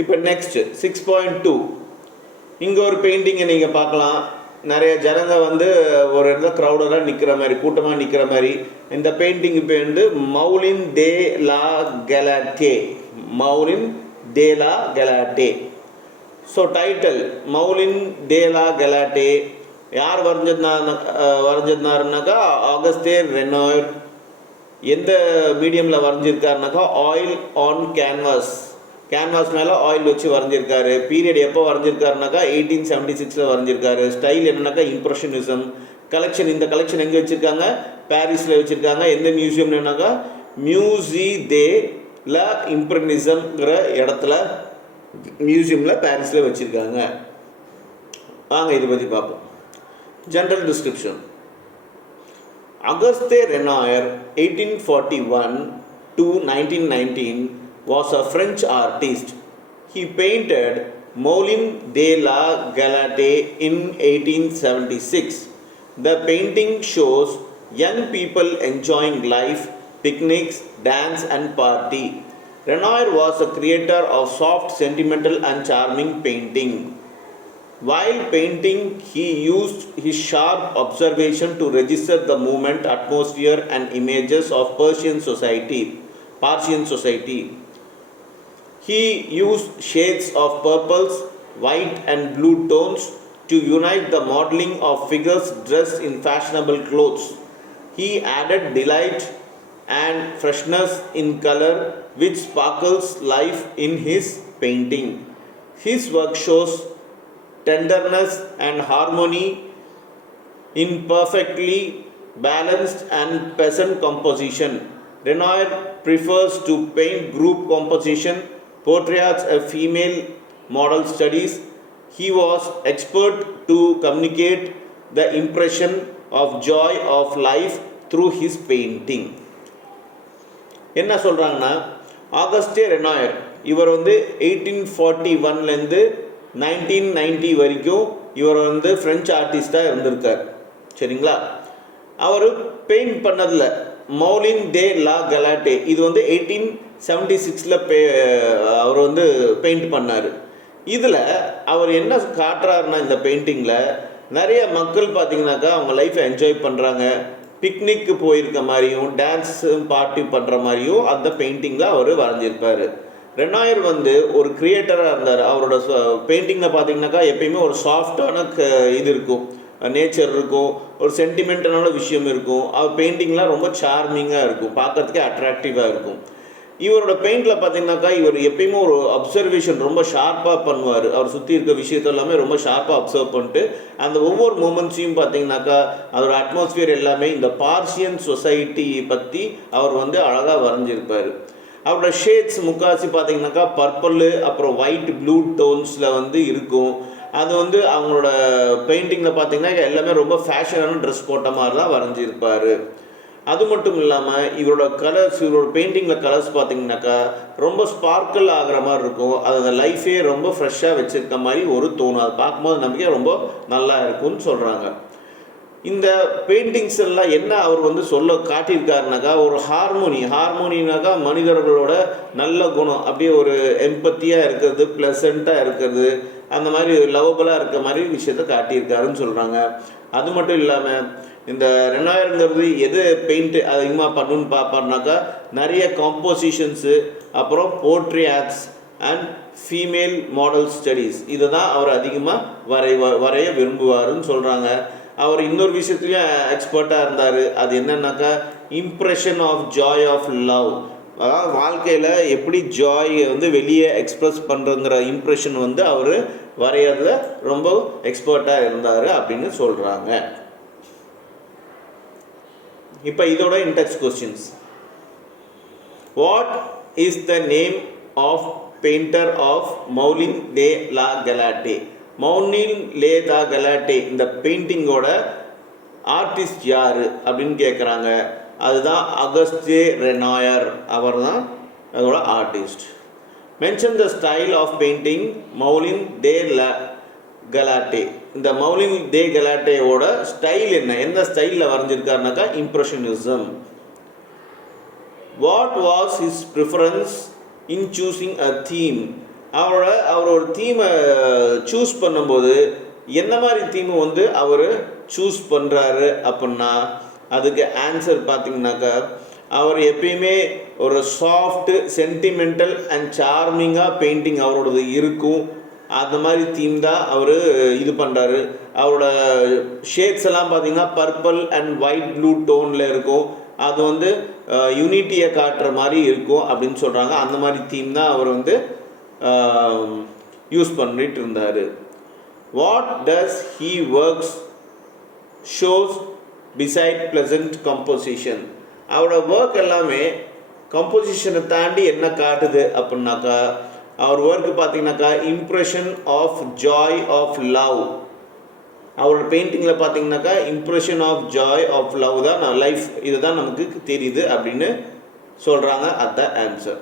இப்போ நெக்ஸ்ட் 6.2 இங்கே ஒரு பெயிண்டிங்கை நீங்கள் பார்க்கலாம். நிறைய ஜனங்க வந்து ஒரு இடத்துல க்ரௌடராக நிற்கிற மாதிரி, கூட்டமாக நிற்கிற மாதிரி. இந்த பெயிண்டிங் பேர் வந்து மௌலின் de la Galette. மௌலின் de la கெலாட்டே. So title மௌலின் de la கெலாட்டே யார் வரைஞ்சிருந்தாருனாக்கா ஆகஸ்டே ரெனாயர். எந்த மீடியமில் வரைஞ்சிருக்காருனாக்கா ஆயில் ஆன் கேன்வாஸ். கேன்வாஸ் மேலே ஆயில் வச்சு வரைஞ்சிருக்காரு. பீரியட் எப்போ வரைஞ்சிருக்காருனாக்கா 1876 வரைஞ்சிருக்காரு. ஸ்டைல் என்னன்னாக்கா இம்ப்ரெஷனிசம். கலெக்ஷன், இந்த கலெக்ஷன் எங்கே வச்சுருக்காங்க? பாரிஸில் வச்சுருக்காங்க. எந்த மியூசியம்னாக்கா மியூசி தே ல இம்ப்ரெஷனிசம்ங்கிற இடத்துல மியூசியமில் பாரிஸில் வச்சுருக்காங்க. வாங்க இதை பற்றி பார்ப்போம். General description. Auguste Renoir 1841 to 1919 was a French artist. He painted Moulin de la Galate in 1876. The painting shows young people enjoying life, picnics, dance and party. Renoir was a creator of soft, sentimental and charming painting. While painting, he used his sharp observation to register the movement, atmosphere and images of Persian society. He used shades of purples, white and blue tones to unite the modeling of figures dressed in fashionable clothes. He added delight and freshness in color, which sparkles life in his painting. His work shows tenderness and harmony in perfectly balanced and peasant composition. Renoir prefers to paint group composition, portraits of female model studies. He was expert to communicate the impression of joy of life through his painting. என்ன சொல்கிறாங்கன்னா, ஆகஸ்டே ரெனாயர் இவர் வந்து 1841லேருந்து 1990 வரைக்கும் இவர் வந்து French ஆர்டிஸ்டாக இருந்திருக்கார். சரிங்களா? அவர் paint பண்ணதில் மௌலின் தே லா கெலாட்டே இது வந்து 1876 அவர் வந்து பெயிண்ட் பண்ணார். இதில் அவர் என்ன காட்டுறாருன்னா, இந்த பெயிண்டிங்கில் நிறைய மக்கள் பார்த்திங்கனாக்கா அவங்க லைஃப்பை என்ஜாய் பண்ணுறாங்க, பிக்னிக்கு போயிருக்க மாதிரியும் டான்ஸு பார்ட்டி பண்ணுற மாதிரியும் அந்த பெயிண்டிங்கில் அவர் வரைஞ்சிருப்பார். ரெனாயர் வந்து ஒரு கிரியேட்டராக இருந்தார். அவரோட பெயிண்டிங்கில் பார்த்தீங்கன்னாக்கா எப்பயுமே ஒரு சாஃப்டான இது இருக்கும், நேச்சர் இருக்கும், ஒரு சென்டிமெண்டலான விஷயம் இருக்கும். அவர் பெயிண்டிங்லாம் ரொம்ப சார்மிங்காக இருக்கும், பார்க்கறதுக்கே அட்ராக்டிவாக இருக்கும். இவரோட பெயிண்டில் பார்த்தீங்கன்னாக்கா இவர் எப்பயுமே ஒரு அப்சர்வேஷன் ரொம்ப ஷார்ப்பாக பண்ணுவார். அவர் சுற்றி இருக்க விஷயத்த எல்லாமே ரொம்ப ஷார்ப்பாக அப்சர்வ் பண்ணிட்டு அந்த ஒவ்வொரு மூமெண்ட்ஸையும் பார்த்தீங்கன்னாக்கா அதோட அட்மாஸ்பியர் எல்லாமே இந்த பார்சியன் சொசைட்டி பற்றி அவர் வந்து அழகாக வரைஞ்சிருப்பார். அவரோட ஷேட்ஸ் முக்காசி பார்த்தீங்கன்னாக்கா பர்பிள் அப்புறம் ஒயிட் ப்ளூ டோன்ஸில் வந்து இருக்கும். அது வந்து அவங்களோட பெயிண்டிங்கில் பார்த்தீங்கன்னா எல்லாமே ரொம்ப ஃபேஷனான ட்ரெஸ் போட்ட மாதிரி தான் வரைஞ்சிருப்பார். அது மட்டும் இல்லாமல் இவரோட கலர்ஸ், இவரோட பெயிண்டிங்கில் கலர்ஸ் பார்த்தீங்கன்னாக்கா ரொம்ப ஸ்பார்க்கிள் ஆகிற மாதிரி இருக்கும். அது அந்த லைஃபே ரொம்ப ஃப்ரெஷ்ஷாக வச்சுருக்க மாதிரி ஒரு தோணும். அது பார்க்கும்போது நமக்கே ரொம்ப நல்லா இருக்கும்னு சொல்கிறாங்க. இந்த பெயிண்டிங்ஸ் எல்லாம் என்ன அவர் வந்து சொல்ல காட்டியிருக்காருனாக்கா ஒரு ஹார்மோனினாக்கா மனிதர்களோட நல்ல குணம், அப்படியே ஒரு எம்பத்தியாக இருக்கிறது, ப்ளசண்ட்டாக இருக்கிறது, அந்த மாதிரி லவபுளாக இருக்க மாதிரி விஷயத்த காட்டியிருக்காருன்னு சொல்கிறாங்க. அது மட்டும் இல்லாமல் இந்த ரெனாயருங்கிறது எது பெயிண்ட் அதிகமாக பண்ணணுன்னு பார்ப்பாருனாக்கா நிறைய காம்போசிஷன்ஸு, அப்புறம் portraits and female model studies, இதை தான் அவர் அதிகமாக வரைய விரும்புவாருன்னு சொல்கிறாங்க. அவர் இன்னொரு விஷயத்துலையும் எக்ஸ்பர்ட்டாக இருந்தார். அது என்னன்னாக்கா impression of joy of love, அதாவது வாழ்க்கையில் எப்படி ஜாயை வந்து வெளியே எக்ஸ்ப்ரெஸ் பண்ணுறங்கிற இம்ப்ரெஷன் வந்து அவர் வரையறதுல ரொம்ப எக்ஸ்பர்ட்டாக இருந்தார் அப்படின்னு சொல்கிறாங்க. இப்போ இதோட indexed questions. What is the name of painter of Moulin de la Galette? Moulin le la Galette இந்த பெயிண்டிங்கோட ஆர்டிஸ்ட் யார் அப்படின்னு கேட்குறாங்க. அதுதான் அகஸ்டே ரெனாயர், அவர் தான் அதோட artist. Mention the style of painting Moulin de la Galette. இந்த மௌலின் தே கெலாட்டேவோட ஸ்டைல் என்ன, எந்த ஸ்டைலில் வரைஞ்சிருக்காருனாக்கா impressionism. What was his preference in choosing a theme அவர் ஒரு தீமை சூஸ் பண்ணும்போது என்ன மாதிரி தீமை வந்து அவர் சூஸ் பண்ணுறாரு அப்படின்னா அதுக்கு ஆன்சர் பார்த்தீங்கன்னாக்கா அவர் எப்பயுமே ஒரு சாஃப்ட் சென்டிமெண்டல் அண்ட் சார்மிங்காக பெயிண்டிங் அவரோடது இருக்கும். அந்த மாதிரி தீம் தான் அவர் இது பண்ணுறாரு. அவரோட ஷேட்ஸ் எல்லாம் பார்த்தீங்கன்னா பர்பிள் அண்ட் ஒயிட் ப்ளூ டோனில் இருக்கும். அது வந்து யூனிட்டியை காட்டுற மாதிரி இருக்கும் அப்படின்னு சொல்கிறாங்க. அந்த மாதிரி தீம் தான் அவர் வந்து யூஸ் பண்ணிட்டு இருந்தார். What does he works shows beside pleasant composition. அவரோட ஒர்க் எல்லாமே கம்போசிஷனை தாண்டி என்ன காட்டுது அப்படின்னாக்கா அவர் ஒர்க்கு பார்த்தீங்கன்னாக்கா impression of joy of love. அவரோட பெயிண்டிங்கில் பார்த்தீங்கன்னாக்கா impression of joy of love தான் லைஃப் இதுதான் நமக்கு தெரியுது அப்படின்னு சொல்கிறாங்க. அதுதான் ஆன்சர்.